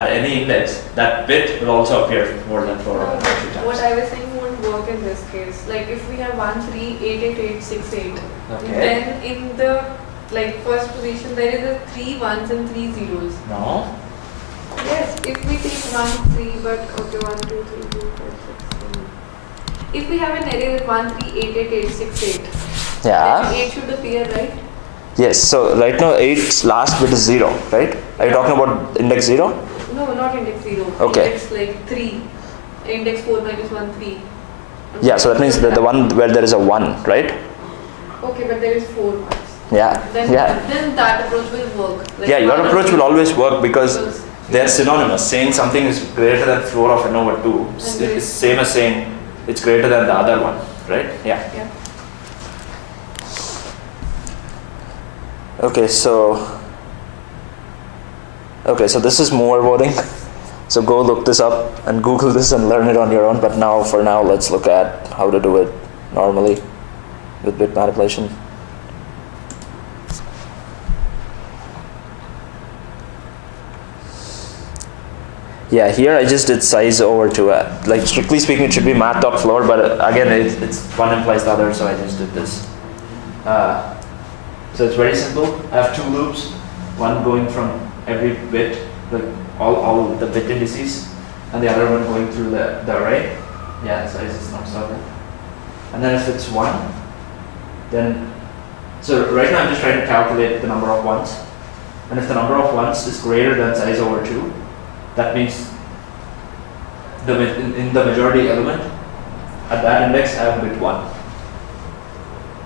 any index, that bit will also appear more than 4 or 3 times. What I was saying won't work in this case. Like if we have 13888868, Okay. then in the first position there is a 3 ones and 3 zeros. No. Yes, if we take 1 3, but okay, 1 2 3 4 5 6 7. If we have an array with 13888868, Yeah. then 8 should appear, right? Yes. So right now 8's last bit is 0, right? Are you talking about index 0? No, not index 0. Okay. Index 3. Index 4 minus 1 3. Yeah. So that means the one where there is a 1, right? Okay, but there is 4 ones. Yeah. Then that approach will work. Yeah. Your approach will always work because Because- They're synonymous. Saying something is greater than 4 of n over 2 is same as saying it's greater than the other one, right? Yeah. Yeah. Okay. So this is Moore voting. So go look this up and Google this and learn it on your own. But for now, let's look at how to do it normally with bit manipulation. Yeah, here I just did size over to strictly speaking, it should be math.floor, but again, it's one implies the other, so I just did this. So it's very simple. I have 2 loops, one going from every bit, all the bit indices, and the other one going through the array. Yeah, size is not solved. And then if it's 1, then, so right now I'm just trying to calculate the number of ones. And if the number of ones is greater than size over 2, that means in the majority element, at that index I have bit 1.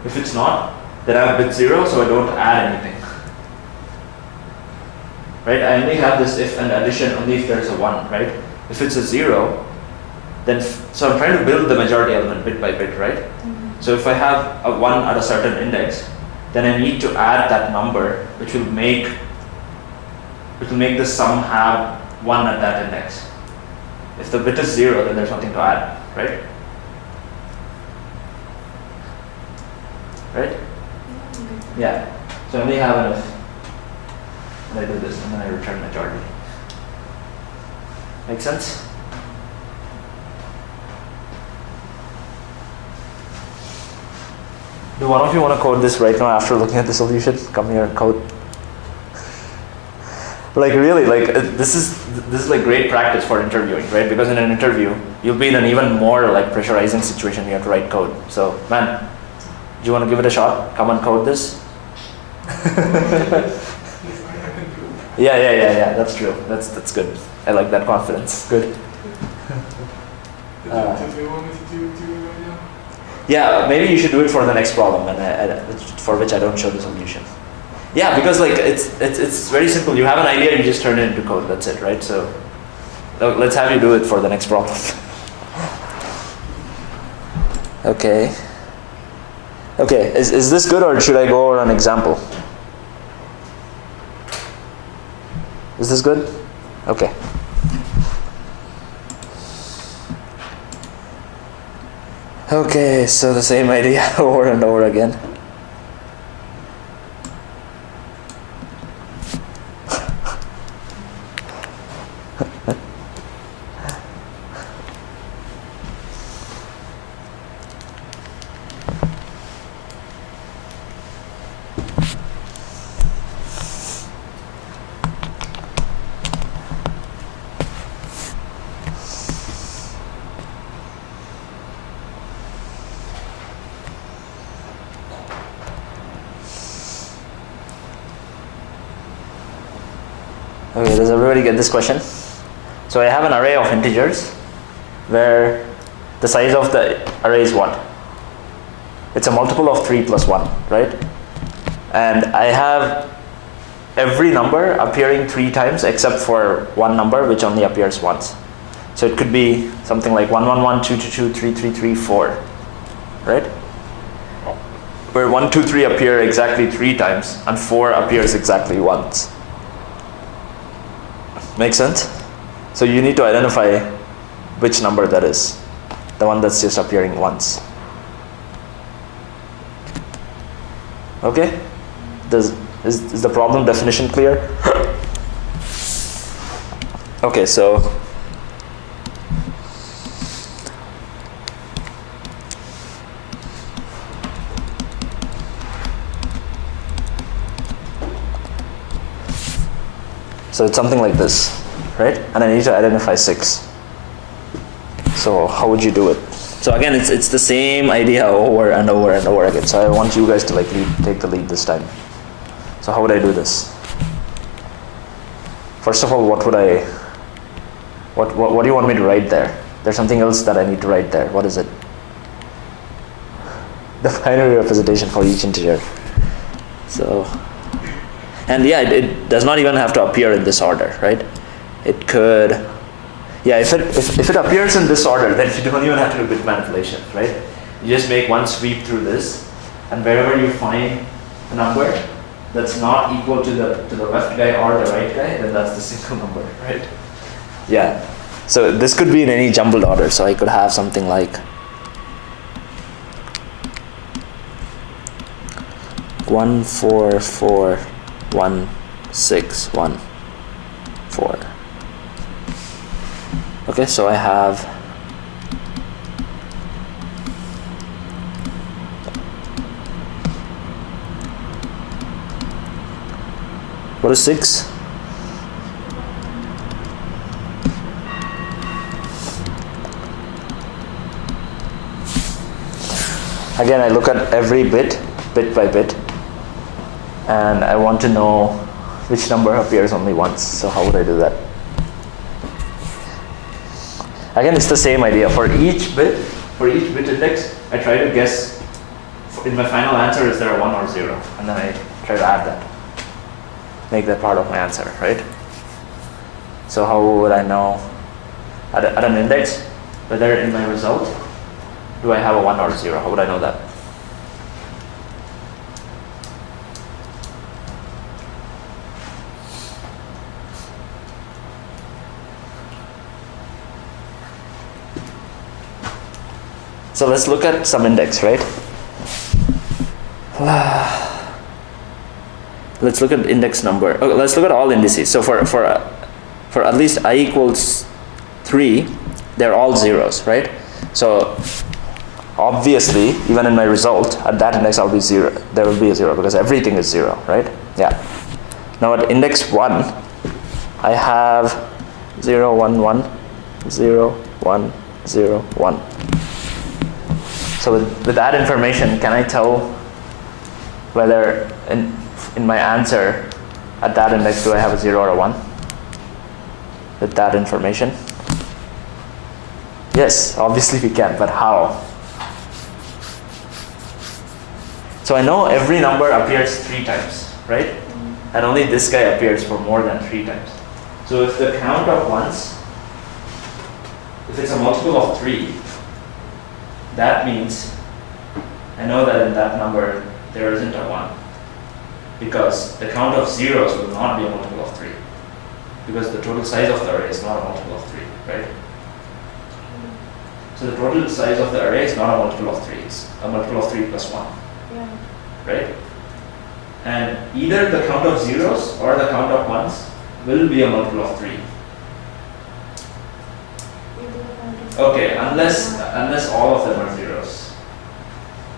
If it's not, then I have bit 0, so I don't add anything. Right? I only have this if and addition only if there's a 1, right? If it's a 0, then so I'm trying to build the majority element bit by bit, right? Mm-hmm. So if I have a 1 at a certain index, then I need to add that number, which will make the sum have 1 at that index. If the bit is 0, then there's nothing to add, right? Right? Yeah. So I only have an if, and I do this, and then I return majority. Make sense? Do one of you want to code this right now after looking at the solution? Come here and code. This is like great practice for interviewing, right? Because in an interview, you'll be in an even more pressurizing situation. You have to write code. So, man, do you want to give it a shot? Come and code this. Yeah. That's true. That's good. I like that confidence. Good. Do you want me to do it right now? Yeah, maybe you should do it for the next problem, and for which I don't show the solution. Yeah, because it's very simple. You have an idea, you just turn it into code. That's it, right? So let's have you do it for the next problem. Okay. Is this good, or should I go over an example? Is this good? Okay. Okay, so the same idea over and over again. Okay, does everybody get this question? So I have an array of integers where the size of the array is 1. It's a multiple of 3 plus 1, right? And I have every number appearing 3 times except for one number which only appears once. So it could be something like 1 1 1 2 2 2 3 3 3 4, right? Where 1 2 3 appear exactly 3 times and 4 appears exactly once. Make sense? So you need to identify which number that is, the one that's just appearing once. Okay? Is the problem definition clear? Okay, so it's something like this, right? And I need to identify 6. So how would you do it? So again, it's the same idea over and over and over again. So I want you guys to like take the lead this time. So how would I do this? First of all, what do you want me to write there? There's something else that I need to write there. What is it? The binary representation for each integer. So, and yeah, it does not even have to appear in this order, right? It could, yeah, if it appears in this order, then you don't even have to do bit manipulation, right? You just make one sweep through this, and wherever you find a number that's not equal to the left guy or the right guy, then that's the single number, right? Yeah. So this could be in any jumbled order. So I could have something like 1 4 4 1 6 1 4. Okay, so I have what is 6? Again, I look at every bit by bit, and I want to know which number appears only once. So how would I do that? Again, it's the same idea. For each bit index, I try to guess in my final answer, is there a 1 or 0? And then I try to add that. Make that part of my answer, right? So how would I know at an index whether in my result do I have a 1 or 0? How would I know that? So let's look at some index, right? Let's look at index number. Okay, let's look at all indices. So for at least I equals 3, they're all zeros, right? So obviously, even in my result, at that index I'll be 0. There will be a 0 because everything is 0, right? Yeah. Now at index 1, I have 0 1 1 0 1 0 1. So with that information, can I tell whether in my answer at that index do I have a 0 or a 1? With that information? Yes, obviously we can, but how? So I know every number appears 3 times, right? And only this guy appears for more than 3 times. So if the count of ones, if it's a multiple of 3, that means I know that in that number there isn't a 1. Because the count of zeros will not be a multiple of 3. Because the total size of the array is not a multiple of 3, right? So the total size of the array is not a multiple of 3. It's a multiple of 3 plus 1. Yeah. Right? And either the count of zeros or the count of ones will be a multiple of 3. Okay, unless all of them are zeros.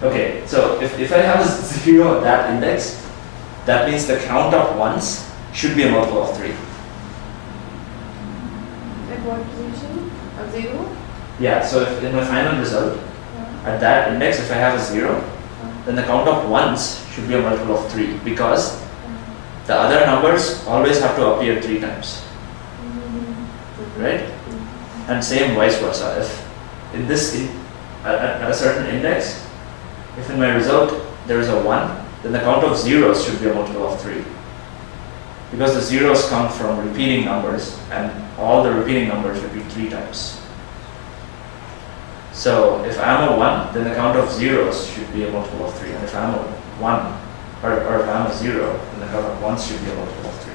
Okay, so if I have a 0 at that index, that means the count of ones should be a multiple of 3. At what position? A 0? Yeah, so if in my final result, at that index, if I have a 0, then the count of ones should be a multiple of 3 because the other numbers always have to appear 3 times. Right? And same vice versa. If at a certain index, if in my result there is a 1, then the count of zeros should be a multiple of 3. Because the zeros come from repeating numbers, and all the repeating numbers should be 3 times. So if I'm a 1, then the count of zeros should be a multiple of 3. And if I'm a 1, or if I'm a 0, then the count of ones should be a multiple of 3.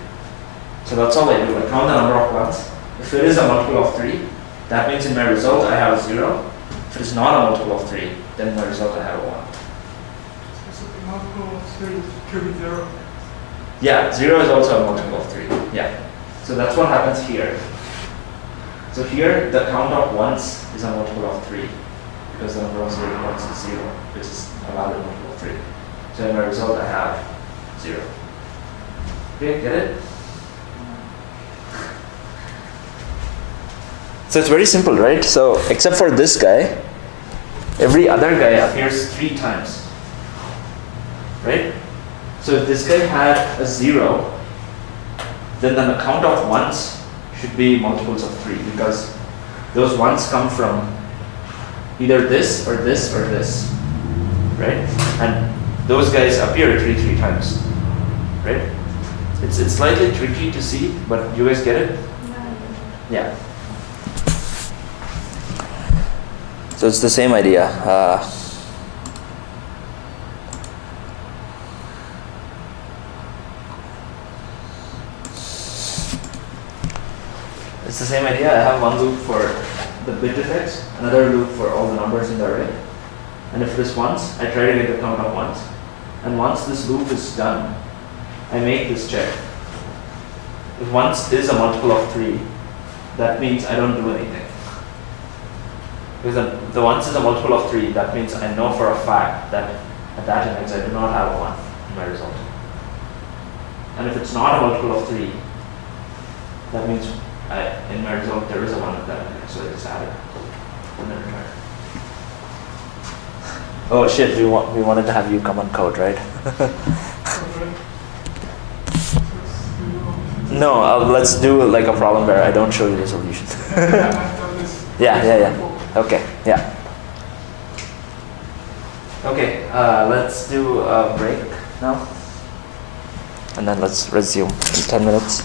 So that's all I do. I count the number of ones. If it is a multiple of 3, that means in my result I have a 0. If it is not a multiple of 3, then in my result I have a 1. So the multiple of 3 could be 0. Yeah, 0 is also a multiple of 3. Yeah. So that's what happens here. So here, the count of ones is a multiple of 3 because the number of 0 ones is 0, which is a valid multiple of 3. So in my result, I have 0. Okay, get it? So it's very simple, right? So except for this guy, Every other guy appears 3 times. Right? So if this guy had a 0, then the count of ones should be multiples of 3 because those ones come from either this or this or this. Right? And those guys appear 3 times. Right? It's slightly tricky to see, but you guys get it? Yeah. so it's the same idea. It's the same idea. I have one loop for the bit index, another loop for all the numbers in the array. And if this once, I try to get the count of ones. And once this loop is done, I make this check. If once is a multiple of 3, that means I don't do anything. Because the once is a multiple of 3, that means I know for a fact that at that index I do not have a 1 in my result. And if it's not a multiple of 3, that means in my result there is a 1 at that index, so I just add it and then return. Oh shit, we wanted to have you come on code, right? No, let's do like a problem where I don't show you the solution. Yeah. Okay, yeah. Okay, let's do a break now. And then let's resume in 10 minutes.